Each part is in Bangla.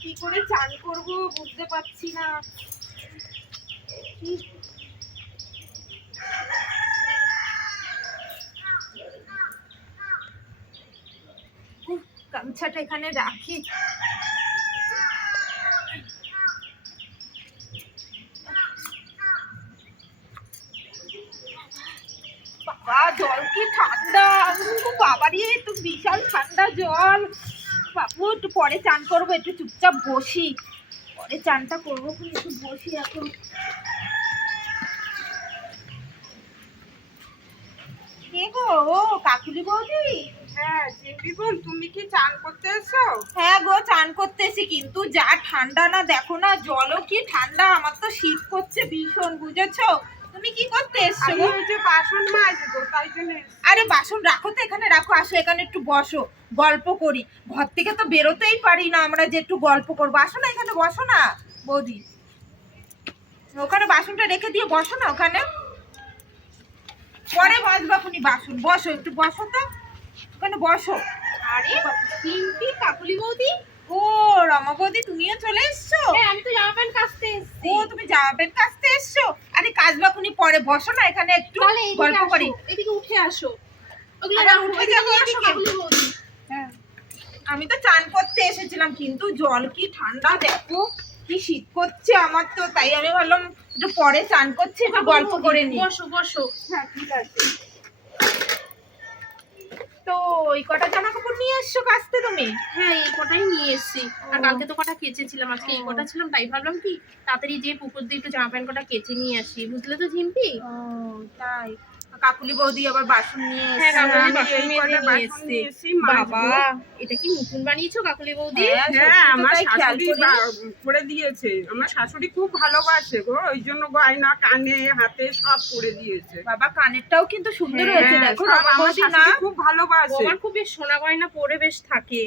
কি করে চান করব বুঝতে পারছি না। গামছাটা এখানে রাখি। বাবা জল কি ঠান্ডা? উহ, বাবারে তো বিশাল ঠান্ডা জল। বাবু একটু পরে চান করব একটু চুপচাপ বসি। পরে চানটা করব একটু বসি এখন। কে গো? ও কাকুলি বৌদি? হ্যাঁ চিম্পি বোন তুমি কি চান করতে এসো? হ্যাঁ গো চান করতে এসি কিন্তু যা ঠান্ডা না দেখো না জলও কি ঠান্ডা আমার তো শীত করছে ভীষণ বুঝেছ? তুমি কি করতে এসছো গো? ওই যে বাসন মাজবো তাই জন্য আরে বাসন রাখো তো এখানে রাখো আসো এখানে একটু বসো গল্প করি। ঘর থেকে তো বেরোতেই পারি না আমরা যে একটু গল্প করব। আসো না এখানে বসো না বৌদি। ওখানে বাসনটা রেখে দিয়ে বসো না ওখানে। পরে বাজবা খুনি বাসন। বসো একটু বসো তো। ওখানে বসো। আরে পিম্পি কাকুলি বৌদি। ও রমা বৌদি তুমিও চলে এসছো? হ্যাঁ আমি তো জামা প্যান্ট কাচতে এসেছি। ও তুমি জামা প্যান্ট কাচতে এসছো? পরে বসো না এখানে একটু গল্প করি। এদিকে উঠে আসো। ওগুলো উঠে যাব হ্যাঁ। আমি তো চান করতে এসেছিলাম কিন্তু জল কি ঠান্ডা দেখো কি শীত করছে আমার তো তাই আমি ভাবলাম একটু পরে চান করছি একটু গল্প করে নি বসো বসো। হ্যাঁ ঠিক আছে। তো ওই কটা জামা কাপড় নিয়ে এসছো কাচতে তুমি? হ্যাঁ এই কটাই নিয়ে এসেছি। আর কালকে তো কটা কেচেছিলাম আজকে এই কটা ছিলাম তাই ভাবলাম কি তাড়াতাড়ি যে পুকুর দিয়ে একটু জামা প্যান্ট কটা কেচে নিয়ে আসি। বুঝলে তো ঝিম্পি? ও তাই। কাকুলি বৌদি আবার বাসন নিয়ে হ্যাঁ এসছে। বাবা। এটা কি নতুন বানিয়েছো কাকুলি বৌদি? হ্যাঁ, হ্যাঁ আমার শাশুড়ি করে দিয়েছে। আমার শাশুড়ি খুব ভালোবাসে গো ওই জন্য গয়না কানে হাতে সব করে দিয়েছে। বাবা কানেরটাও কিন্তু সুন্দর হয়েছে হ্যাঁ, দেখো আমার শাশুড়ি খুব ভালোবাসে। আমার খুব বেশ সোনা গয়না পরে বেশ থাকে।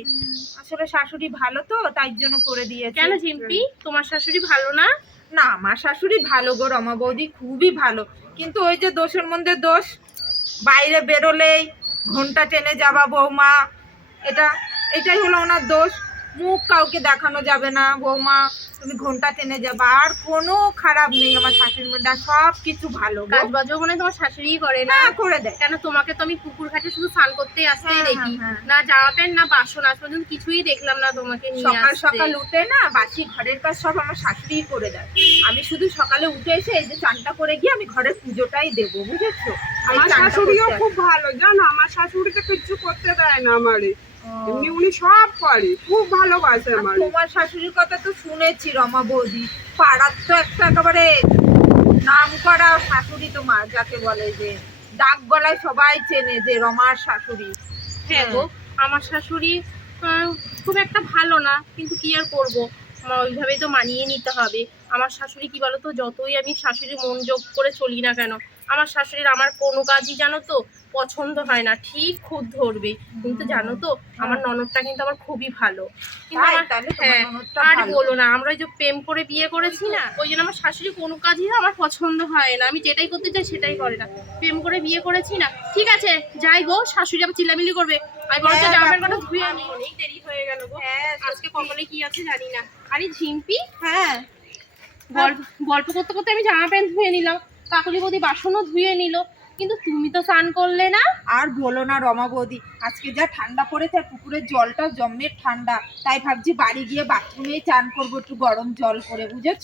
আসলে শাশুড়ি ভালো তো তাই জন্য করে দিয়েছে। কেন ঝিম্পি তোমার শাশুড়ি ভালো না? না আমার শাশুড়ি ভালো গো রমা বৌদি খুবই ভালো। কিন্তু ওই যে দোষের মধ্যে দোষ, বাইরে বেরোলেই ঘণ্টা টেনে যাবা বৌমা, এটা, এটাই হলো ওনার দোষ। মুখ কাউকে দেখানো যাবে না বৌমা তুমি ঘণ্টা টেনে যাবে। আর কোনো খারাপ নেই আমার শাশুড়ি মধ্যে সব কিছু ভালো। কাজ বাজও মনে হয় তোমার শাশুড়ি করে না? না করে দেয়। কেন তোমাকে তো আমি পুকুর ঘাটে শুধু স্নান করতেই আসতেই হ্যাঁ, দেখি। হ্যাঁ, হ্যাঁ। না জামা প্যান্ট না বাসন আজ পর্যন্ত কিছুই দেখলাম না তোমাকে সকাল সকাল উঠে না বাসি ঘরের কাজ সব আমার শাশুড়িই করে দেয়। আমি শুধু সকালে উঠে এসে এই যে চানটা করে গিয়ে আমি ঘরের পুজোটাই দেবো বুঝেছ? আমার শাশুড়িও খুব ভালো জানো? আমার শাশুড়ি তো কিচ্ছু করতে দেয় না আমারে। এমনি উনি সব করে খুব ভালোবাসে আমার। তোমার শাশুড়ির কথা তো শুনেছি রমা বৌদি। পাড়ার তো একটা একেবারে নাম করা শাশুড়ি তোমার যাকে বলে যে ডাক গলায় সবাই চেনে যে রমার শাশুড়ি। হ্যাঁ গো আমার শাশুড়ি আহ, খুব একটা ভালো না কিন্তু কি আর করব? আমার ওইভাবেই তো মানিয়ে নিতে হবে। আমার শাশুড়ি কি বলতো যতই আমি শাশুড়ি মন যোগ করে চলি না কেন আমার শাশুড়ির আমার কোনো কাজই জানো তো পছন্দ হয় না ঠিক খুদ ধরবে। কিন্তু জানো তো আমার ননদটা কিন্তু আমার খুবই ভালো। হ্যাঁ আর বলো না আমরা যে প্রেম করে বিয়ে করেছি না ওই জন্য আমার শাশুড়ি কোনো কাজই আমার পছন্দ হয় না। আমি যেটাই করতে চাই সেটাই করে না। প্রেম করে বিয়ে করেছি না। ঠিক আছে যাই গো শাশুড়ি আবার চিল্লামিলি করবে। আমি জামা। প্যান্টটা ধুয়ে আনি। অনেক দেরি হয়ে গেল গো। হ্যাঁ আজকে কপালে কি আছে জানি না। আরে ঝিম্পি? হ্যাঁ। গল্প গল্প করতে করতে আমি জামা প্যান্ট ধুয়ে নিলাম। কাকুলি বৌদি বাসনও ধুয়ে নিল। কিন্তু তুমি তো স্নান করলে না? আর বলো না রমা বৌদি আজকে যা ঠান্ডা পড়েছে আর পুকুরের জলটা জমের ঠান্ডা। তাই ভাবছি বাড়ি গিয়ে বাথরুমে চান করব একটু গরম জল করে বুঝেছ।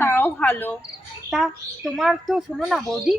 তাও ভালো। তা তোমার তো শোনো না বৌদি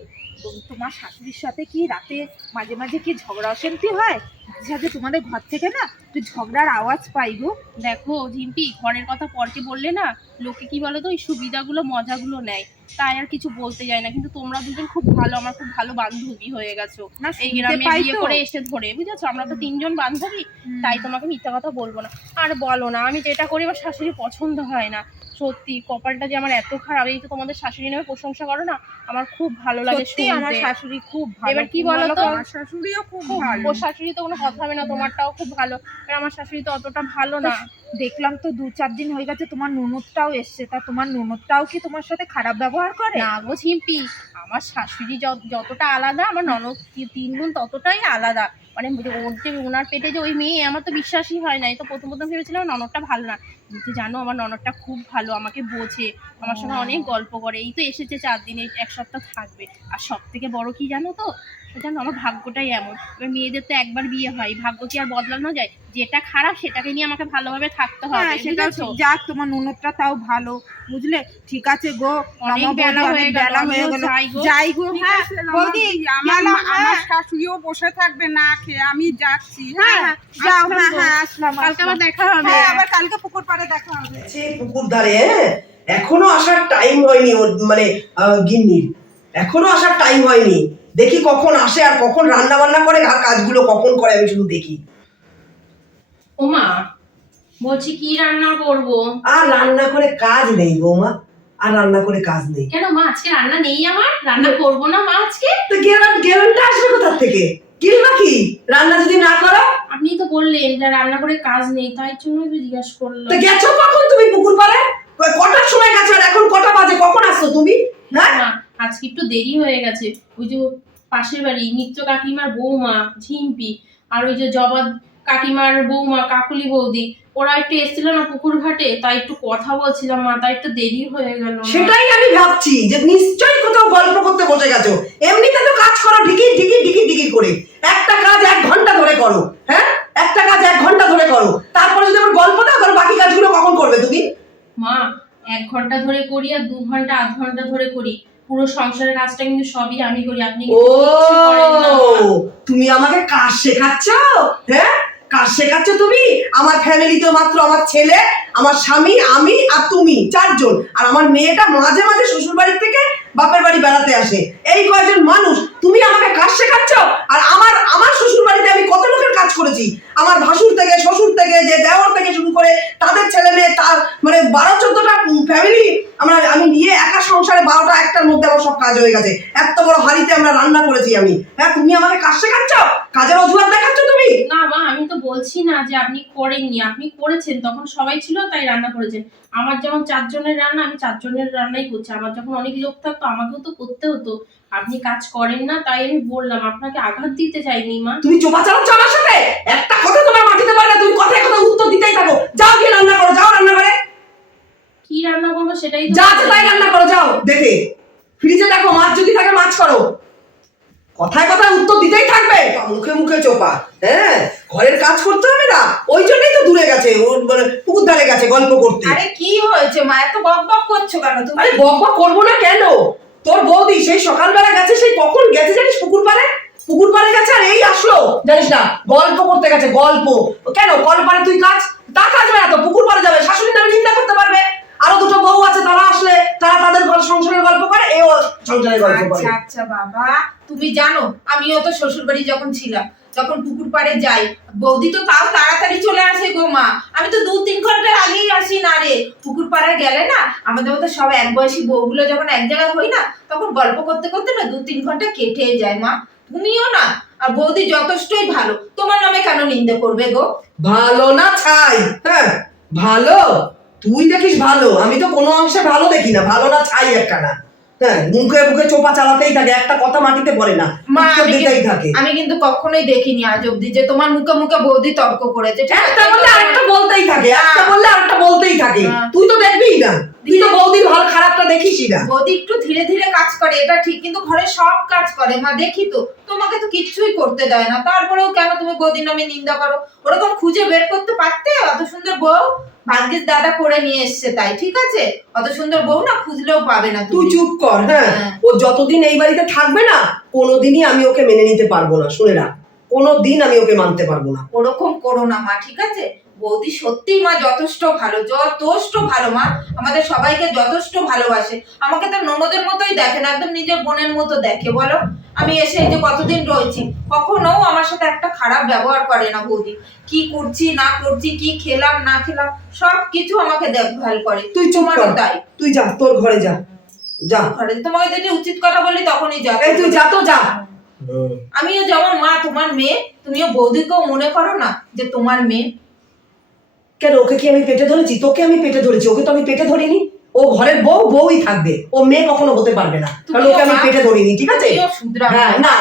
তোমার শাশুড়ির সাথে কি রাতে মাঝে মাঝে কি ঝগড়া অশান্তি হয়? মাঝে মাঝে তোমাদের ঘর থেকে না একটু ঝগড়ার আওয়াজ পাই গো। দেখো ঝিম্পি ঘরের কথা পরকে বললে না লোকে কি বলো তো ওই সুবিধাগুলো মজাগুলো নেয়। তাই আর কিছু বলতে যায় না। কিন্তু তোমরা দুজন খুব ভালো আমার খুব ভালো বান্ধবী হয়ে গেছো। এই গ্রামে বিয়ে করে এসে ধরে বুঝেছ? আমরা তো তিনজন বান্ধবী তাই তোমাকে মিথ্যা কথা বলব না। আর বলো না আমি যেটা করি আমার শাশুড়ি পছন্দ হয় না। সত্যি কপালটা যে আমার এত খারাপ এই তো তোমাদের শাশুড়ি নামে প্রশংসা করো না আমার খুব ভালো লাগে সত্যি আমার শাশুড়ি খুব ভালো। এবার কি বলো তো? আমার শাশুড়িও খুব ভালো। ও শাশুড়ি তো কোনো কথা হবে না তোমারটাও খুব ভালো। আর আমার শাশুড়ি তো অতটা ভালো না। দেখলাম তো দু চার দিন হয়ে গেছে তোমার ননদটাও এসছে। তা তোমার ননদটাও কি তোমার সাথে খারাপ ব্যবহার করে? না গো ছিম্পি আমার শাশুড়ি যত- যতটা আলাদা আমার ননদ তিন গুণ ততটাই আলাদা। মানে ওর যে ওনার পেটে যে ওই মেয়ে আমার তো বিশ্বাসই হয় না। এই তো প্রথম প্রথম ভেবেছিলাম ননদটা ভালো না। কিন্তু জানো আমার ননদটা খুব ভালো আমাকে বোঝে আমার সঙ্গে অনেক গল্প করে। এই তো এসেছে চার দিনে এক সপ্তাহ থাকবে। আর সব থেকে বড় কি জানো তো? জানো আমার ভাগ্যটাই এমন। এবার মেয়েদের তো একবার বিয়ে হয় ভাগ্য কি আর বদলানো যায়? যেটা খারাপ সেটাকে নিয়ে আমাকে ভালোভাবে থাকতে হবে হ্যাঁ? ঠিক। যাক তোমার ননদটা তাও ভালো বুঝলে? ঠিক আছে গো অনেক বেলা হয়ে গেল, বেলা হয়ে গেল। যাই গো। হ্যাঁ বৌদি আমার আমার। শাশুড়িও বসে থাকবে না খেয়ে আমি যাচ্ছি। হ্যাঁ হ্যাঁ হ্যাঁ যাও হ্যাঁ হ্যাঁ আসলাম কালকে আবার দেখা হবে। হ্যাঁ আবার কালকে পুকুর পাড়ে দেখা হবে। সে পুকুর ধারে এখনও আসার টাইম হয়নি মানে গিন্নির। এখনও আসার টাইম হয়নি। দেখি কখন আসে আর কখন রান্না বান্না করে আর কাজগুলো কখন করে আমি শুধু দেখি। ওমা বলছি কি রান্না করব? আর রান্না করে কাজ নেই বৌমা আর রান্না করে কাজ নেই। কেন মা আজকে রান্না নেই আমার? রান্না করব না মা আজকে? তো গেলাম গেলামটা আসবে কোথার থেকে? কিনবা কি? রান্না যদি না করো? আপনি তো বললেন যে রান্না করে কাজ নেই তাই জন্যই তো জিজ্ঞাসা করলাম। তো গেছো কখন তুমি পুকুর পাড়ে? কটার সময় গেছো আর এখন কটা বাজে? কখন আসছো তুমি? হ্যাঁ? আজকে একটু দেরি হয়ে গেছে। ওই যে পাশের বাড়ি নিত্য কাকিমার বৌমা ঝিম্পি আর ওই যে জবা কাকিমার বৌমা কাকুলি বৌদি ওরা একটু এসেছিল না পুকুর ঘাটে তাই একটু কথা বলছিলাম মা তাই একটু দেরি হয়ে গেল। সেটাই আমি ভাবছি যে নিশ্চয়ই কোথাও গল্প করতে বসে গেছো। এমনিতে তো কাজ করো ঠিকই ঠিকই ঠিকই ঠিকই করে। একটা কাজ এক ঘণ্টা ধরে করো হ্যাঁ? একটা কাজ এক ঘণ্টা ধরে করো। তারপরে যদি আমার গল্প দাও তাহলে বাকি কাজগুলো কখন করবে তুমি? মা এক ঘণ্টা ধরে করি আর দু ঘণ্টা আধ ঘণ্টা ধরে করি। পুরো সংসারের কাজটা কিন্তু সবই আমি করি আপনি ও। তুমি আমাকে কাজ শেখাচ্ছ? হ্যাঁ? কাজ শেখাচ্ছ তুমি? আমার ফ্যামিলিতে মাত্র আমার ছেলে আমার স্বামী আমি আর তুমি চারজন। আর আমার মেয়েটা মাঝে মাঝে শ্বশুর বাড়ি থেকে বাপের বাড়ি বেড়াতে আসে। এই কয়জন মানুষ? তুমি আমাকে কাজ শেখাচ্ছ? আর আমার আমার শ্বশুর বাড়িতে আমি কত লোকের কাজ করেছি? আমার ভাসুর থেকে শ্বশুর থেকে যে দেওয়ার থেকে শুরু করে তাদের ছেলে মেয়ে তার মানে বারো চোদ্দটা ফ্যামিলি আমরা আমি নিয়ে একা সংসারে বারোটা একটার মধ্যে আমার সব কাজ হয়ে গেছে। এত বড় হাড়িতে আমরা রান্না করেছি আমি। হ্যাঁ তুমি আমাকে কাজ শেখাচ্ছ? কাজের অজুহাত দেখাচ্ছ তুমি? না মা আমি তো বলছি না যে আপনি করেননি। আপনি করেছেন তখন সবাই ছিল তাই রান্না করেছেন। আমার যেমন চারজনের রান্না আমি চারজনের রান্নাই করছি। আমার যখন অনেক লোক থাকতো আমাকেও তো করতে হতো। আপনি কাজ করেন না তাই আমি বললাম আপনাকে আঘাত দিতে চাইনি মা। তুমি চোপা চালাচ্ছ আমার সাথে? একটা কথা তোমার মাটিতে পারে না তুমি কথায় কথা উত্তর দিতেই থাকো। যাও গিয়ে রান্না করো যাও রান্না করে কি রান্না করব সেটাই যা আছে তাই রান্না করো যাও। দেখে ফ্রিজে দেখো মাছ যদি থাকে মাছ করো। কথায় কথায় উত্তর দিতেই থাকবে। মুখে মুখে চোপা। হ্যাঁ ঘরের কাজ করতে হবে না। ওই জন্যই তো দূরে গেছে ওর মানে পুকুর ধারে গেছে গল্প করতে। আরে কি হয়েছে মা এত বক বক করছ কেন? তুমি আরে বক বক করব না কেন? তোর বৌদি সেই সকালবেলা গেছে সেই কখন গেছে জানিস পুকুর পাড়ে? পুকুর পাড়ে গেছে আর এই আসলো। জানিস না গল্প করতে গেছে গল্প। কেন কল পাড়ে তুই কাজ তা কাজ না তো পুকুর পাড়ে যাবে শাশুড়ি নামে নিন্দা করতে পারবে। আরও দুটো বউ আছে তারা আসলে তারা তাদের ঘর সংসারের গল্প করে এও সংসারের গল্প করে। আচ্ছা আচ্ছা বাবা তুমি জানো আমিও তো শ্বশুর বাড়ি যখন ছিলাম যখন পুকুর পাড়ে যাই বৌদি তো তাও তাড়াতাড়ি চলে আসে গো মা। আমি তো দু তিন ঘণ্টার আগেই আসি না রে। পুকুর পাড়ে গেলে না আমাদের মতো সব এক বয়সী বউগুলো যখন এক জায়গায় হই না তখন গল্প করতে করতে না দু তিন ঘণ্টা কেটে যায় মা। তুমিও না আর বৌদি যথেষ্টই ভালো। তোমার নামে কেন নিন্দে করবে গো? ভালো না ছাই হ্যাঁ ভালো। তুই দেখিস ভালো আমি তো কোনো অংশে ভালো দেখি না ভালো না ছাই একটা না হ্যাঁ মুখে মুখে চোপা চালাতেই থাকে একটা কথা মাটিতে পড়ে না মা দিতেই থাকে। আমি কিন্তু কখনোই দেখিনি আজ অব্দি যে তোমার মুখে মুখে বৌদি তর্ক করেছে একটা বললে আরেকটা বলতেই থাকে একটা হ্যাঁ। বললে আরেকটা বলতেই থাকে। হ্যাঁ। তুই তো দেখবিই না। তুই তো বৌদির ভালো খারাপটা দেখিসই না। বৌদি একটু ধীরে ধীরে কাজ করে এটা ঠিক কিন্তু ঘরে সব কাজ করে। মা দেখি তো তোমাকে তো কিচ্ছুই করতে দেয় না। তারপরেও কেন তুমি বৌদির নামে নিন্দা করো? ওরকম খুঁজে বের করতে পারতে? অত সুন্দর বউ ভাগ্যের দাদা করে নিয়ে এসছে তাই ঠিক আছে? অত সুন্দর বউ না খুঁজলেও পাবে না তুই চুপ কর হ্যাঁ? হ্যাঁ। ও যতদিন এই বাড়িতে থাকবে না কোনোদিনই আমি ওকে মেনে নিতে পারব না। শুনে রাখ কোনোদিন আমি ওকে মানতে পারব না। ওরকম করো না মা ঠিক আছে? বৌদি সত্যিই মা যথেষ্ট ভালো যথেষ্ট ভালো মা। আমাদের সবাইকে যথেষ্ট ভালোবাসে। আমাকে তো ননদের মতোই দেখে না একদম নিজের বোনের মতো দেখে বলো? আমি এসে এই যে কতদিন রয়েছি কখনো আমার সাথে একটা খারাপ ব্যবহার করে না বৌদি। কি করছি না করছি কি খেলাম না খেলাম সব কিছু আমাকে দেখভাল করে। তুই তোমারও তাই। তুই যা তোর ঘরে যা। যা। ঘরে তোমাকে যেটা উচিত কথা বলি তখনই যা। এই তুই যা তো যা। আমিও যেমন মা তোমার মেয়ে তুমিও বৌদিকেও মনে করো না যে তোমার মেয়ে। কেন ওকে কি আমি পেটে ধরেছি? তোকে আমি পেটে ধরেছি ওকে তো আমি পেটে ধরিনি। ও ঘরের বউ বউই থাকবে। ও মেয়ে কখনো হতে পারবে না। কারণ ওকে আমি পেটে ধরিনি ঠিক আছে? হ্যাঁ না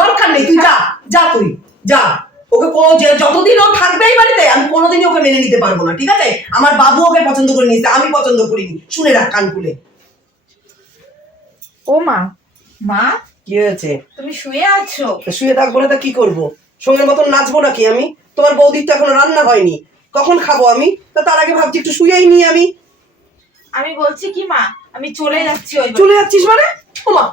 দরকার নেই তুই যা যা তুই যা। ওকে কোনো যতদিন ও থাকবে এই বাড়িতে আমি কোনোদিনই ওকে মেনে নিতে পারব না ঠিক আছে? আমার বাবু ওকে পছন্দ করে নিয়েছে আমি পছন্দ করিনি। শুনে রাখ কান খুলে। ও মা। মা? কি হয়েছে? তুমি শুয়ে আছো? শুয়ে থাকব না তা কি করব? সঙ্গের মতন নাচবো নাকি আমি? তোমার বৌদির তো এখনও রান্না হয়নি। কখন খাব আমি? তা তার আগে ভাবছি একটু শুয়েই নি আমি। আমি বলছি কি মা আমি চলে যাচ্ছি ওই চলে যাচ্ছিস মানে? ও মা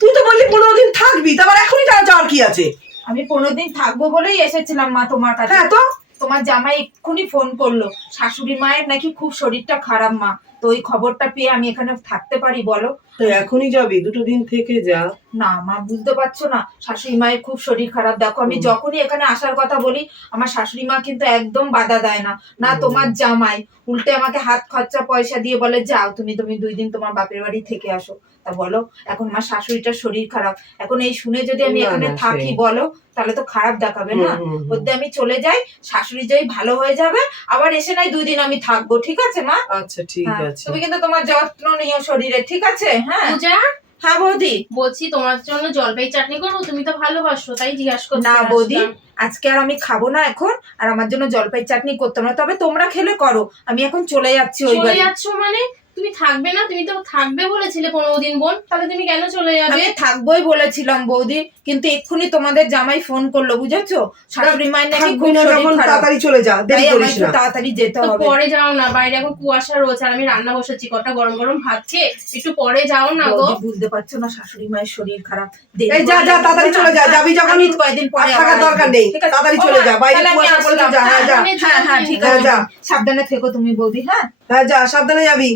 তুই তো বললি পনেরো দিন থাকবি তারপর এখনই যাওয়ার কি আছে? আমি পনেরো দিন থাকব বলেই এসেছিলাম মা তোমার কাছে। হ্যাঁ তো? তোমার জামাই এক্ষুনি ফোন করল। শাশুড়ি মায়ের নাকি খুব শরীরটা খারাপ মা তো ওই খবরটা পেয়ে আমি এখানে থাকতে পারি বলো? তো এখনই যাবি? দুটো দিন থেকে যা। না মা বুঝতে পারছ না শাশুড়ি মায়ের খুব শরীর খারাপ। দেখো আমি যখনই এখানে আসার কথা বলি আমার শাশুড়ি মা কিন্তু একদম বাধা দেয় না। না তোমার জামাই উল্টে আমাকে হাত খরচা পয়সা দিয়ে বলে যাও তুমি তুমি দুই দিন তোমার বাপের বাড়ি থেকে আসো। তা বলো এখন আমার শাশুড়িটার শরীর খারাপ। এখন এই শুনে যদি আমি এখানে থাকি বলো তাহলে তো খারাপ দেখাবে না। ওদের আমি চলে যাই শাশুড়ি যাই ভালো হয়ে যাবে আবার এসে নাই দুই দিন আমি থাকব ঠিক আছে মা? আচ্ছা ঠিক হ্যাঁ, আছে। তুমি কিন্তু তোমার যত্ন নিও শরীরে ঠিক আছে? হ্যাঁ। পূজা? হ্যাঁ বৌদি। বলছি তোমার জন্য জলপাই চাটনি করব তুমি তো ভালোবাসো তাই জিজ্ঞাসা করো না বৌদি আজকে আর আমি খাব না এখন আর আমার জন্য জলপাই চাটনি করতাম না। তবে তোমরা খেলে করো আমি এখন চলে যাচ্ছি ওই চলে যাচ্ছ মানে? তুমি থাকবে না তুমি তো থাকবে বলেছিলে পনেরো দিন বোন তাহলে তুমি কেন চলে যাবে? থাকবোই বলেছিলাম বৌদি কিন্তু এক্ষুনি তোমাদের জামাই ফোন করল বুঝেছ? শাশুড়ি মায়ের নাকি খুব শরীর খারাপ। তাড়াতাড়ি চলে যা দেরি করিস না। তাড়াতাড়ি যেতে হবে। পরে যাও না বাইরে এখন কুয়াশা রয়েছে আর আমি রান্না বসেছি কটা গরম গরম ভাত খেয়ে একটু পরে যাও না গো। বুঝতে পারছ না শাশুড়ি মায়ের শরীর খারাপ। এই যা, যা, তাড়াতাড়ি চলে যা, যাবি যখন আমি কয়েকদিন পরে থাকার দরকার নেই। তাড়াতাড়ি চলে যা, বাইরে কুয়াশা পড়েছে, যা, হ্যাঁ, যা। হ্যাঁ হ্যাঁ ঠিক হ্যাঁ, আছে যা। সাবধানে থেকো তুমি বৌদি হ্যাঁ? হ্যাঁ যা সাবধানে যাবি।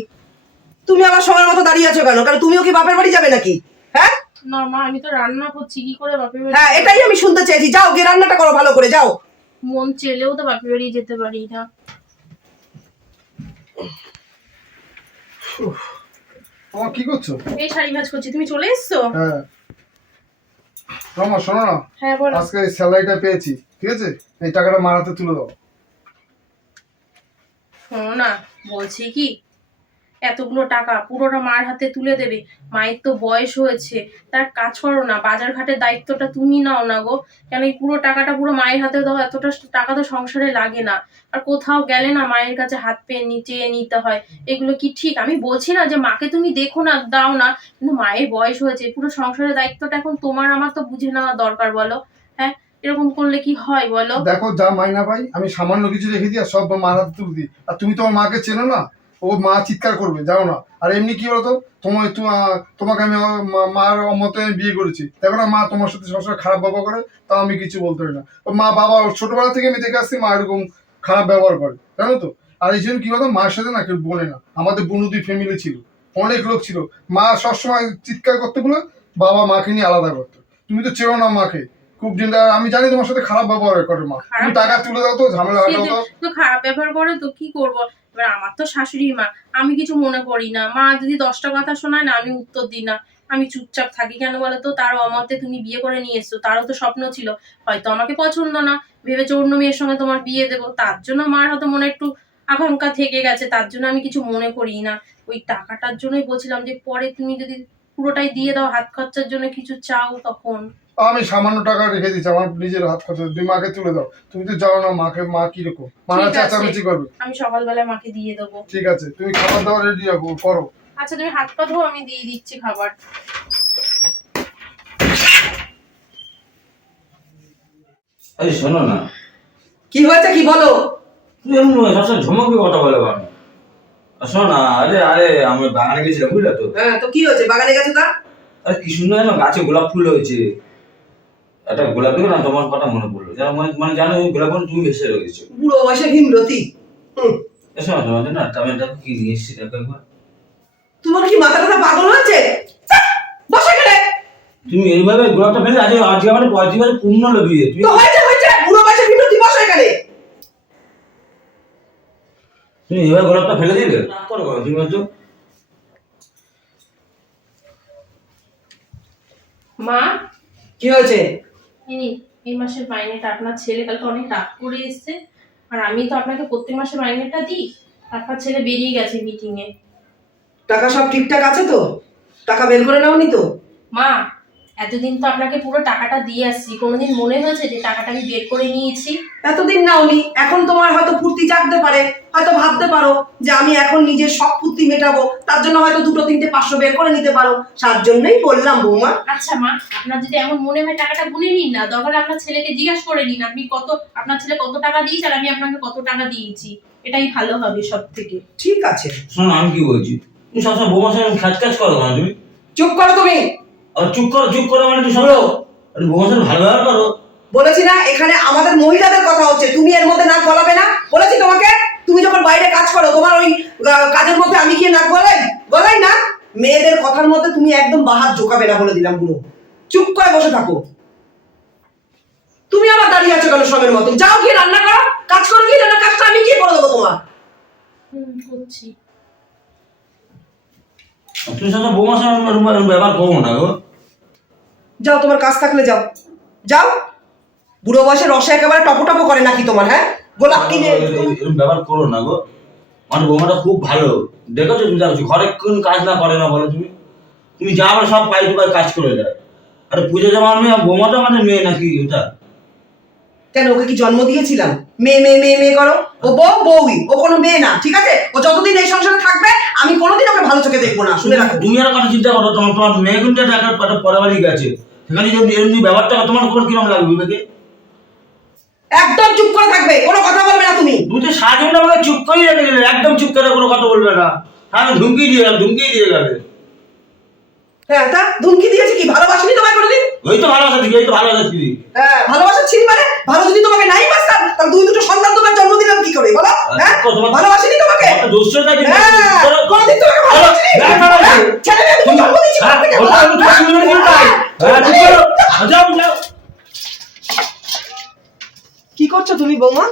তুমি আবার সময়ের মতো দাঁড়িয়ে আছো কেন? কারণ তুমিও কি বাপের বাড়ি যাবে নাকি? হ্যাঁ? না মা আমি তো রান্না করছি কি করে বাপের বাড়ি হ্যাঁ এটাই আমি শুনতে চেয়েছি। যাও গিয়ে রান্নাটা করো ভালো করে যাও। মন চেলেও তো বাপের বাড়ি যেতে পারি না। আমার কি করছ? এই শাড়ি ভাজ করছি তুমি চলে এসছো? হ্যাঁ। রমা শোনো না। হ্যাঁ বলো। আজকে এই স্যালারিটা পেয়েছি ঠিক আছে? এই টাকাটা মারাতে তুলে দাও। শোনো না বলছি কি এতগুলো টাকা পুরোটা মার হাতে তুলে দেবে। মায়ের তো বয়স হয়েছে, তার কাজ করো না বাজার ঘাটের দায়িত্বটা তুমি নাও না গো। কেন এই পুরো টাকাটা পুরো মায়ের হাতে দাও, এতটা টাকা তো সংসারে লাগে না। আর কোথাও গেলে না মায়ের কাছে হাত পেয়ে নিচে নিতে হয়। এগুলো কি ঠিক? আমি বলছি না যে মাকে তুমি দেখো না, দাও না, কিন্তু মায়ের বয়স হয়েছে, পুরো সংসারের দায়িত্বটা এখন তোমার, আমার তো বুঝে নেওয়া দরকার বলো। হ্যাঁ এরকম করলে কি হয় বলো? দেখো যা মাইনা পাই আমি সামান্য কিছু রেখে দিই আর সব মার হাতে তুলে দিই। আর তুমি তোমার মাকে চেনো না? ও মা চিৎকার করবে জানো না। আর এমনি কি বলতো? তোমার তোমাকে আমি মার মতে আমি বিয়ে করেছি। দেখো না মা তোমার সাথে সবসময় খারাপ ব্যবহার করে তাও আমি কিছু বলতে পারি না। মা বাবা ছোটবেলা থেকে আমি দেখে আসছি মা এরকম খারাপ ব্যবহার করে জানো তো? আর এই জন্য কি বলতো মায়ের সাথে না কেউ বলে না। আমাদের বনুদি ফ্যামিলি ছিল অনেক লোক ছিল। মা সবসময় চিৎকার করতে বলে বাবা মাকে নিয়ে আলাদা করতো। তুমি তো চেনো না মাকে। খুব দিন আমি জানি তোমার সাথে খারাপ ব্যবহার করে মা। তুমি টাকা তুলে দাও তো ঝামেলা তো খারাপ ব্যবহার করে তো কি করব? এবার আমার তো শাশুড়ি মা, আমি কিছু মনে করি না। মা যদি দশটা কথা শোনায় না, আমি উত্তর দিই না। আমি চুপচাপ থাকি কেন বলো তো তার অমতে তুমি বিয়ে করে নিয়ে এসছো, তারও তো স্বপ্ন ছিল। হয়তো আমাকে পছন্দ না, ভেবেছো অন্য মেয়ের সঙ্গে তোমার বিয়ে দেবো। তার জন্য মার হয়তো মনে একটু আকাঙ্ক্ষা থেকে গেছে, তার জন্য আমি কিছু মনে করি না। ওই টাকাটার জন্যই বলছিলাম যে, পরে তুমি যদি পুরোটাই দিয়ে দাও, হাত খরচার জন্য কিছু চাও তখন। আমি সামান্য টাকা রেখে দিচ্ছি আমার নিজের হাত খরচ তুমি মাকে তুলে দাও। তুমি তো জানো না মাকে মা কীরকম। মারা ঠিক আছে। চেঁচামেচি করবে। আমি সকালবেলায় মাকে দিয়ে দেবো। ঠিক আছে তুমি খাবার দাবার রেডি রাখো করো। আচ্ছা তুমি হাত পা ধো আমি দিয়ে দিচ্ছি খাবার। এই শোনো না। কি হয়েছে কি বলো? তুই এমন সবসময় ঝমকে কথা বলে কেন শোনো না আরে আরে আমি বাগানে গেছিলাম বুঝলে তো? হ্যাঁ তো কি হয়েছে? বাগানে গেছে তা আরে কি সুন্দর গাছে গোলাপ ফুল হয়েছে। একটা গোলাপ দেখো না তোমার কথা মনে পড়ল। যেন মানে মানে জানো ওই গোলাপ তুমি ভেসে রয়েছো। বুড়ো বয়সে ভীমরতি এসো না তোমাদের না আমি দেখো কি নিয়ে এসেছি দেখো। একবার তোমার কি মাথা টাথা পাগল হয়েছে? বসে গেলে তুমি এইভাবে গোলাপটা ফেলে আজকে আজকে আমার পঁয়ত্রিশ পূর্ণ লবিয়ে তুমি তো হয়েছে হয়েছে বুড়ো বয়সে ভীমরতি বসে গেলে তুমি এইভাবে গোলাপটা ফেলে দিলে? না করো তুমি বলছো। মা? কি হয়েছে? এই এই মাসের মাইনেটা আপনার ছেলে কালকে অনেক রাগ করে এসছে। আর আমি তো আপনাকে প্রত্যেক মাসে মাইনেটা দিই আপনার ছেলে বেরিয়ে গেছে মিটিংয়ে টাকা সব ঠিকঠাক আছে তো? টাকা বের করে নাওনি তো? মা এতদিন তো আপনাকে পুরো টাকাটা দিয়ে আসছি। কোনোদিন মনে হয়েছে যে টাকাটা আমি বের করে নিয়েছি? এতদিন না উনি এখন তোমার হয়তো ফুর্তি জাগতে পারে হয়তো ভাবতে পারো যে আমি এখন নিজের সব ফুর্তি মেটাবো তার জন্য হয়তো দুটো তিনটে পাঁচশো বের করে নিতে পারো। তার জন্যই বললাম বৌমা। আচ্ছা মা আপনার যদি এমন মনে হয় টাকাটা গুনে নিন না দরকার আপনার ছেলেকে জিজ্ঞাসা করে নিন আপনি কত আপনার ছেলে কত টাকা দিয়েছে আর আমি আপনাকে কত টাকা দিয়েছি। এটাই ভালো হবে সব থেকে ঠিক আছে। শোনো আমি কি বলছি? তুমি সবসময় বৌমার সঙ্গে খ্যাচ করো না তুমি? চুপ করো তুমি! চুপ করো চুপ করো মানে তুমি শোনো। সঙ্গে ভালো ব্যবহার করো। বলেছি না এখানে আমাদের মহিলাদের কথা হচ্ছে। তুমি এর মধ্যে নাক গলাবে না? বলেছি তোমাকে তুমি যখন বাইরে কাজ করো তোমার ওই কাজের মধ্যে আমি গিয়ে নাক গলাই গলাই না? মেয়েদের কথার মধ্যে তুমি একদম বাহাত ঝোকাবে না বলে দিলাম পুরো চুপ করে বসে থাকো। তুমি আবার দাঁড়িয়ে আছো কেন সবের মতো যাও গিয়ে রান্না করো কাজ করো গিয়ে রান্না কাজটা আমি গিয়ে করে দেবো তোমার। হুম করছি তুমি এরকম- এরকম ব্যবহার করব না গো। যাও তোমার কাজ থাকলে যাও। যাও। বুড়ো বয়সে রসে একেবারে টপো টপো করে নাকি তোমার হ্যাঁ? গোলাপ কিনে ব্যবহার করো না গো। মানে বৌমাটা খুব ভালো। দেখেছ তুমি দেখছ ঘরে কোন কাজ না করে না বলো তুমি? তুমি যা আবার সব পাই টু পাই কাজ করে দেয় আরে পুজো জমা আমি বৌমাটা মানে মেয়ে নাকি এটা কেন ওকে কি জন্ম দিয়েছিলাম? মেয়ে মেয়ে মেয়ে মেয়ে করো। ও বউ বউই। ও কোনো মেয়ে না ঠিক আছে? ও যতদিন এই সংসারে থাকবে আমি কোনোদিন ওকে ভালো চোখে দেখব না শুনে রাখো। তুমি আর কথা চিন্তা করো তোমার তোমার মেয়ে কিন্তু একটা গেছে। সেখানে যদি এমনি ব্যবহারটা তোমার কোনো কীরকম লাগবে বিবেকে? একদম চুপ করে থাকবে কোনো কথা বলবে না তুমি। তুমি তো সারা জীবন আমাকে চুপ করেই রেখে একদম চুপ করে কোনো কথা বলবে না। আমি ধুমকি দিয়ে গেল ধুমকি দিয়ে গেলে। হ্যাঁ তা ধুমকি দিয়েছি কি? ভালোবাসিনি তোমায় কোনোদিন? ওই তো ভালোবাসা দিদি ওই তো ভালোবাসা হ্যাঁ ভালোবাসা ছিলি মানে? ভালো যদি তোমাকে নাই বাসতাম তাহলে দুই দুটো সন্তান তোমার জন্ম দিলাম কি করে? বলো হ্যাঁ? আচ্ছা, তোমার- ভালোবাসিনি তোমাকে? দোষটা হ্যাঁ কোনোদিন তোমাকে ভালোবাসিনি? হ্যাঁ, হ্যাঁ, হ্যাঁ। হ্যাঁ, ছেলে মেয়ে জন্ম দিয়েছি হ্যাঁ। হ্যাঁ। কি করছ তুমি বৌমা?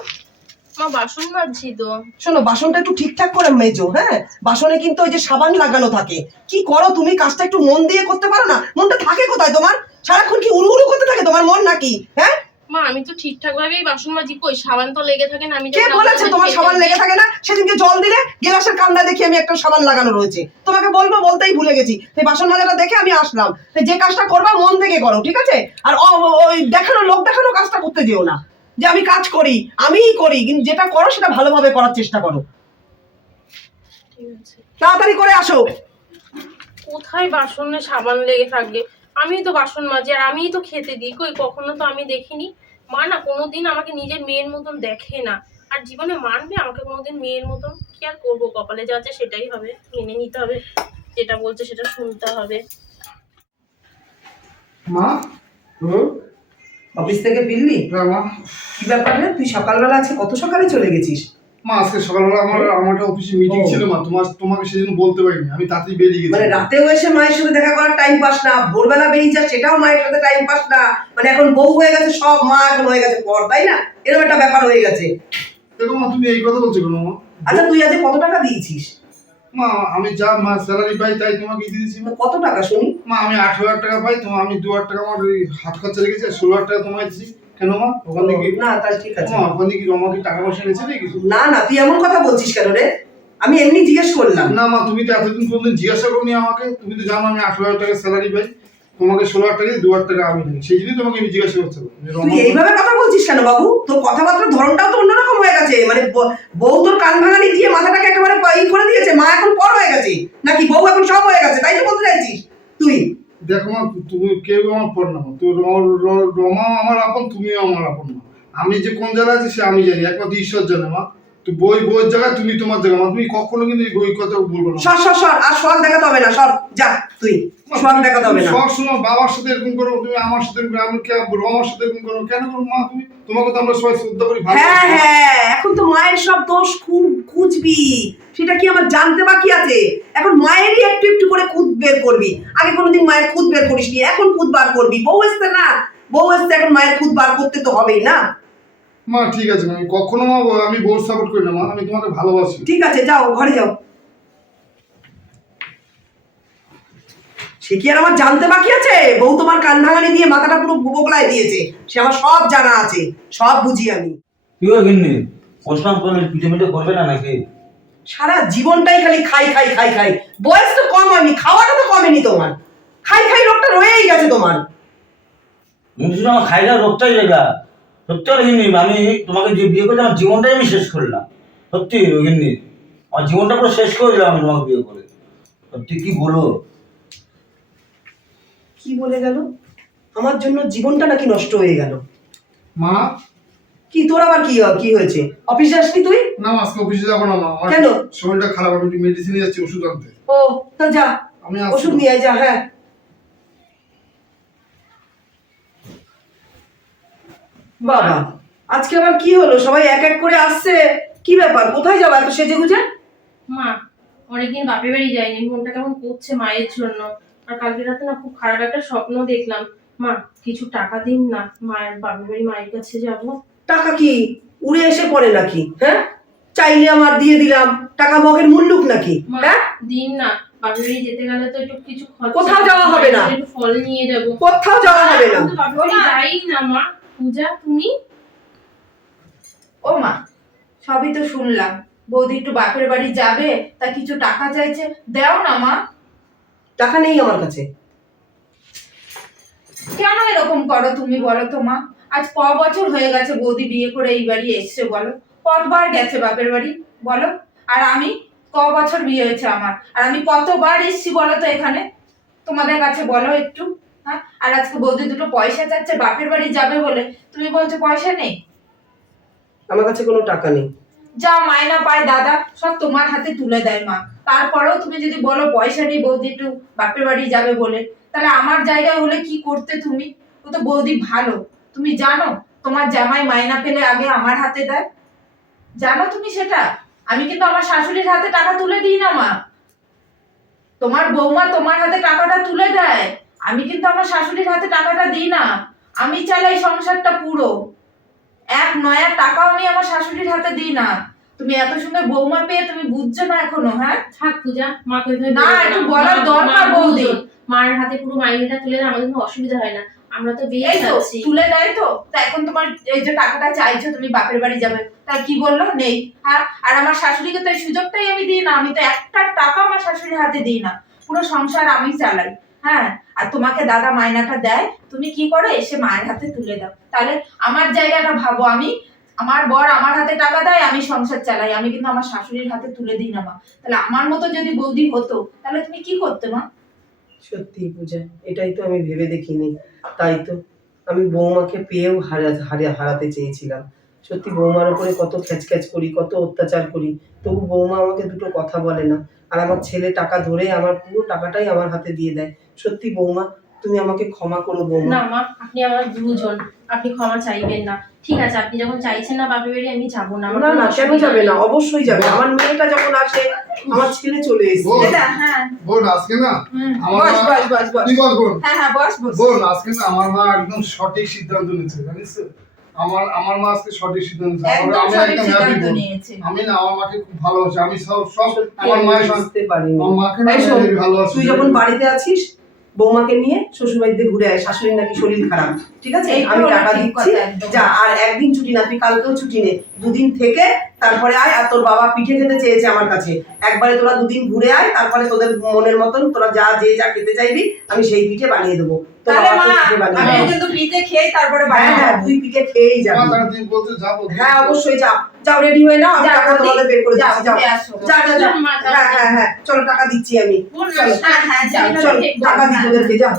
বাসন মাজছি তো। শোনো বাসনটা একটু ঠিকঠাক করে মেজো হ্যাঁ? বাসনে কিন্তু ওই যে সাবান লাগানো থাকে। কি করো তুমি? কাজটা একটু মন দিয়ে করতে পারো না? মনটা থাকে কোথায় তোমার? সারাক্ষণ কি উড়ু উড়ু করতে থাকে তোমার মন নাকি? হ্যাঁ? মা আমি তো ঠিকঠাক ভাবেই বাসন মাজি। কই সাবান তো লেগে থাকে না আমি কে বলেছে তোমার সাবান লেগে থাকে না? সেদিনকে জল দিলে গেলাসের কান্না দেখি আমি একটা সাবান লাগানো রয়েছে। তোমাকে বলব বলতেই ভুলে গেছি। সেই বাসন মাজাটা দেখে আমি আসলাম। যে কাজটা করবা মন থেকে করো ঠিক আছে? আর ওই দেখানো লোক দেখানো কাজটা করতে যেও না। যে আমি কাজ করি আমিই করি কিন্তু যেটা করো সেটা ভালোভাবে করার চেষ্টা করো। ঠিক আছে। তাড়াতাড়ি করে আসো। কোথায় বাসনে সাবান লেগে থাকবে? আমি তো বাসন মাজি আর আমিই তো খেতে দিই। কই কখনো তো আমি দেখিনি। মা না কোনোদিন আমাকে নিজের মেয়ের মতন দেখে না। আর জীবনে মানবে আমাকে কোনোদিন মেয়ের মতন? কি আর করব? কপালে যা আছে সেটাই হবে। মেনে নিতে হবে। যেটা বলছে সেটা শুনতে হবে। মা হুম অফিস থেকে ফিরলি? হ্যাঁ মা কি ব্যাপার রে? তুই সকালবেলা আজকে কত সকালে চলে গেছিস? মা আজকে সকালবেলা আমার আমার একটা অফিসে মিটিং ছিল মা তোমার তোমাকে সেদিন বলতে পারিনি আমি তাড়াতাড়ি বেরিয়ে গেছি। মানে রাতেও এসে মায়ের সাথে দেখা করার টাইম পাস না ভোরবেলা বেরিয়ে যা সেটাও মায়ের সাথে টাইম পাস না। মানে এখন বউ হয়ে গেছে সব মা এখন হয়ে গেছে পর তাই না? এরকম একটা ব্যাপার হয়ে গেছে। দেখো মা তুমি এই কথা বলছো কেন মা? আচ্ছা তুই আজকে কত টাকা দিয়েছিস? মা আমি যা মা স্যালারি পাই তাই তোমাকে দিয়ে দিচ্ছি। কত টাকা শুনি? মা আমি আট হাজার টাকা পাই তোমার আমি দু হাজার টাকা আমার ওই হাত খরচা রেখেছি আর ষোলো হাজার টাকা তোমায় দিচ্ছি কেন মা? ওখান থেকে না তাই ঠিক আছে। মা ওখান থেকে রমা টাকা পয়সা নিয়েছে নাকি? না না তুই এমন কথা বলছিস কেন রে? আমি এমনি জিজ্ঞেস করলাম। না মা তুমি তো এতদিন কোনদিন জিজ্ঞাসা করনি আমাকে। তুমি তো জানো আমি আঠারো হাজার টাকা স্যালারি পাই। তোমাকে ষোলো হাজার টাকা দু হাজার টাকা আমি নিই সেই জন্যই তোমাকে আমি জিজ্ঞাসা করতে তুই এইভাবে কথা বলছিস কেন বাবু? তোর কথাবার্তার ধরনটাও তো অন্যরকম হয়ে গেছে। মানে বউ তোর কান ভাঙানি দিয়ে মাথাটাকে একেবারে ই করে দিয়েছে মা এখন পর হয়ে গেছে। নাকি বউ এখন সব হয়ে গেছে? তাই তো বলতে চাইছিস তুই। দেখো মা তুমি কেউ আমার পর না তো রমাও আমার আপন তুমিও আমার আপন মা। আমি যে কোন জায়গায় আছি সে আমি জানি। একমাত্র ঈশ্বর জানে মা। তো বই বইয়ের জায়গায় তুমি তোমার জায়গা মা তুমি কখনো কিন্তু এই বই কথা বলব না। সর সর সর আর সোয়াগ দেখাতে হবে না সর যা তুই। সোয়াগ দেখাতে হবে না। সময় বাবার সাথে এরকম করো তুমি আমার সাথে এরকম আমি কে রমার সাথে এরকম করো কেন করো মা তুমি? তোমাকে তো আমরা সবাই শ্রদ্ধা করি হ্যাঁ হ্যাঁ এখন তো মায়ের সব দোষ খুঁজবি। সেটা কি আমার জানতে বাকি আছে? এখন মায়েরই একটু একটু করে খুদ বের করবি। আগে কোনোদিন মায়ের খুদ বের করিসনি এখন খুদ বার করবি। বউ এসছে না বউ এসছে এখন মায়ের খুদ বার করতে তো হবেই না। মা ঠিক আছে আমি কখনো মা আমি বোর সাপোর্ট করি না মা আমি তোমাকে ভালোবাসি। ঠিক আছে যাও ঘরে যাও। সে কি আর আমার জানতে বাকি আছে? বউ তোমার কান ভাঙানি দিয়ে মাথাটা পুরো বোকলায় দিয়েছে। সে আমার সব জানা আছে সব বুঝি আমি। কি গো গিন্নি? পরিশ্রম করলে পিঠে পিঠে করবে না নাকি? সারা জীবনটাই খালি খাই খাই খাই খাই। বয়স তো কম হয়নি খাওয়াটা তো কমেনি তোমার। খাই খাই রোগটা রয়েই গেছে তোমার। তুমি শুধু আমার খাইলা রোগটাই লেগা। সত্যি রোগিনী আমি তোমাকে যে বিয়ে আমার জীবনটাই আমি শেষ করলাম। সত্যি রোগিনী আমার জীবনটা পুরো শেষ করে দিলাম আমি তোমাকে বিয়ে করে। সত্যি কি বলো কি বলে গেল? আমার জন্য জীবনটা নাকি নষ্ট হয়ে গেল। মা? কি তোর আবার কি কি হয়েছে? অফিসে আসলি তুই? না আজকে অফিসে যাব না মা। আমার কেন? শরীরটা খারাপ আমি মেডিসিনে যাচ্ছি ওষুধ আনতে। ও তা যা। আমি ওষুধ নিয়ে যা হ্যাঁ। বাবা আজকে আবার কি হলো? সবাই এক এক করে আসছে। কি ব্যাপার? কোথায় যাব এত সেজে গুজে? মা অনেকদিন বাপের বাড়ি যাইনি। মনটা কেমন করছে মায়ের জন্য। আর কালকে রাতে না খুব খারাপ একটা স্বপ্ন দেখলাম। মা কিছু টাকা দিন না। মায়ের বাপের বাড়ি মায়ের কাছে যাব। টাকা কি? উড়ে এসে পড়ে নাকি? হ্যাঁ? চাইলে আমার দিয়ে দিলাম। টাকা মগের মুল্লুক নাকি? হ্যাঁ? দিন না। বাপের বাড়ি যেতে গেলে তো একটু কিছু কোথাও যাওয়া হবে না। ফল নিয়ে যাব। কোথাও যাওয়া হবে না। যাই না মা। পূজা তুমি? ও মা সবই তো শুনলাম। বৌদি একটু বাপের বাড়ি যাবে তা কিছু টাকা চাইছে দাও না মা। টাকা নেই আমার কাছে। কেন এরকম করো তুমি বলো তো মা? আজ ক বছর হয়ে গেছে বৌদি বিয়ে করে এই বাড়ি এসছে বলো। কতবার গেছে বাপের বাড়ি বলো? আর আমি ক বছর বিয়ে হয়েছে আমার? আর আমি কতবার এসছি বলো তো এখানে? তোমাদের কাছে বলো একটু। হ্যাঁ? আর আজকে বৌদি দুটো পয়সা চাচ্ছে বাপের বাড়ি যাবে বলে। তুমি বলছো পয়সা নেই? আমার কাছে কোনো টাকা নেই। যা মায়না পায় দাদা সব তোমার হাতে তুলে দেয় মা। তারপরেও তুমি যদি বলো পয়সা নেই বৌদি একটু বাপের বাড়ি যাবে বলে। তাহলে আমার জায়গায় হলে কি করতে তুমি? ও তো বৌদি ভালো। তুমি জানো তোমার জামাই মায়না পেলে আগে আমার হাতে দেয়? জানো তুমি সেটা? আমি কিন্তু আমার শাশুড়ির হাতে টাকা তুলে দিই না মা। তোমার বৌমা তোমার হাতে টাকাটা তুলে দেয়। আমি কিন্তু আমার শাশুড়ির হাতে টাকাটা দিই না। আমি চালাই সংসারটা পুরো। এক নয়া টাকাও আমি আমার শাশুড়ির হাতে দিই না। তুমি এত সুন্দর বৌমা পেয়ে তুমি বুঝছ না এখনও হ্যাঁ? থাক পূজা মাকে না, একটু বলার দরকার বৌদি। মায়ের হাতে পুরো মাইনেটা তুলে আমাদের কোনো অসুবিধা হয় না। আমরা তো বিয়ে যাচ্ছি তুলে দেয় তো। তা এখন তোমার এই যে টাকাটা চাইছো তুমি বাপের বাড়ি যাবে। তা কি বলল? নেই হ্যাঁ? আর আমার শাশুড়িকে তো এই সুযোগটাই আমি দিই না। আমি তো একটা টাকা আমার শাশুড়ির হাতে দিই না। পুরো সংসার আমি চালাই হ্যাঁ? আর তোমাকে দাদা মায়নাটা দেয়, তুমি কি করো, এসে মায়ের হাতে তুলে দাও। তাহলে আমার জায়গাটা ভাবো আমি, আমার বর আমার হাতে টাকা দেয়, আমি সংসার চালাই। আমি কিন্তু আমার শাশুড়ির হাতে তুলে দিই না, মা। তাহলে আমার মতো যদি বৌদি হতো, তাহলে তুমি কি করতে, মা? সত্যি পূজা, এটাই তো আমি ভেবে দেখিনি। তাই তো, আমি বৌমাকে পেয়েও হারা হারা- হারাতে চেয়েছিলাম। সত্যি বৌমার উপরে কত খ্যাচখ্যাচ করি, কত অত্যাচার করি, তবু বৌমা আমাকে দুটো কথা বলে না। আর আমার ছেলে টাকা ধরে আমার পুরো টাকাটাই আমার হাতে দিয়ে দেয়। সত্যি বৌমা তুমি আমাকে ক্ষমা করো বৌমা। না মা আপনি আমার গুরুজন আপনি ক্ষমা চাইবেন না। ঠিক আছে আপনি যখন চাইছেন না বাপের বাড়ি আমি যাব না। না না কেন যাবে না? অবশ্যই যাবে। আমার মেয়েটা যখন আসে আমার ছেলে চলে এসেছে। দাদা হ্যাঁ। বোন আজকে না হুম, আমার বস মা- বস বস বস। তুই বল বোন? হ্যাঁ হ্যাঁ বস বস। বোন আজকে না আমার মা একদম সঠিক সিদ্ধান্ত নিয়েছে জানিস তো? আমার আমার মা আজকে সঠিক সিদ্ধান্ত নিয়েছে। আমার- একদম আমি সঠিক একদম হ্যাপি সিদ্ধান্ত নিয়েছে। আমি না আমার মাকে খুব ভালোবাসি। আমি সব সব আমার মায়ের বুঝতে পারিনি। আমার মাকে ভালোবাসি। তুই যখন বাড়িতে আছিস বৌমাকে নিয়ে শ্বশুরবাড়িতে ঘুরে আয় শাশুড়ির নাকি শরীর খারাপ। ঠিক আছে? আমি টাকা দিচ্ছি যা আর একদিন ছুটি না তুই কালকেও ছুটি নে। দুদিন থেকে তারপরে আয় আর তোর বাবা পিঠে খেতে চেয়েছে আমার কাছে। একবারে তোরা দুদিন ঘুরে আয় তারপরে তোদের মনের মতন তোরা যা যে যা খেতে চাইবি আমি সেই পিঠে বানিয়ে দেবো। হ্যাঁ অবশ্যই যাও যাও রেডি হয়ে নাও আমি টাকা তোমাদের বের করে যাও, যাও। যা যা যা। হ্যাঁ হ্যাঁ হ্যাঁ চলো টাকা দিচ্ছি আমি। চলো। হ্যাঁ হ্যাঁ যাও চলো টাকা দিই হ্যাঁ। তোদেরকে যাও।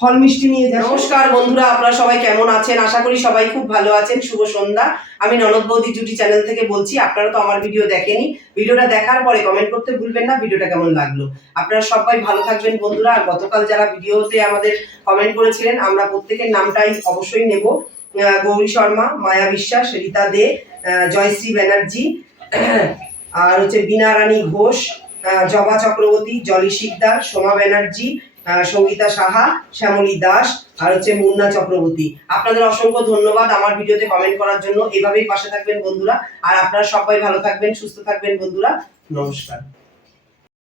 ফল মিষ্টি নিয়ে যা নমস্কার বন্ধুরা আপনারা সবাই কেমন আছেন? আশা করি সবাই খুব ভালো আছেন। শুভ সন্ধ্যা। আমি ননদ বৌদি জুটি চ্যানেল থেকে বলছি আপনারা তো আমার ভিডিও দেখেনি ভিডিওটা দেখার পরে কমেন্ট করতে ভুলবেন না ভিডিওটা কেমন লাগল? আপনারা সবাই ভালো থাকবেন বন্ধুরা। আর গতকাল যারা ভিডিওতে আমাদের কমেন্ট করেছিলেন আমরা প্রত্যেকের নামটাই অবশ্যই নেব। আহ, গৌরী শর্মা মায়া বিশ্বাস রীতা দে জয়শ্রী ব্যানার্জি আর হচ্ছে বীণা রানী ঘোষ জবা চক্রবর্তী, জলি শিকদার, সোমা ব্যানার্জি সঙ্গীতা সাহা, শ্যামলী দাস আর হচ্ছে মুন্না চক্রবর্তী। আপনাদের অসংখ্য ধন্যবাদ আমার ভিডিওতে কমেন্ট করার জন্য। এভাবেই পাশে থাকবেন বন্ধুরা। আর আপনারা সবাই ভালো থাকবেন, সুস্থ থাকবেন বন্ধুরা। নমস্কার।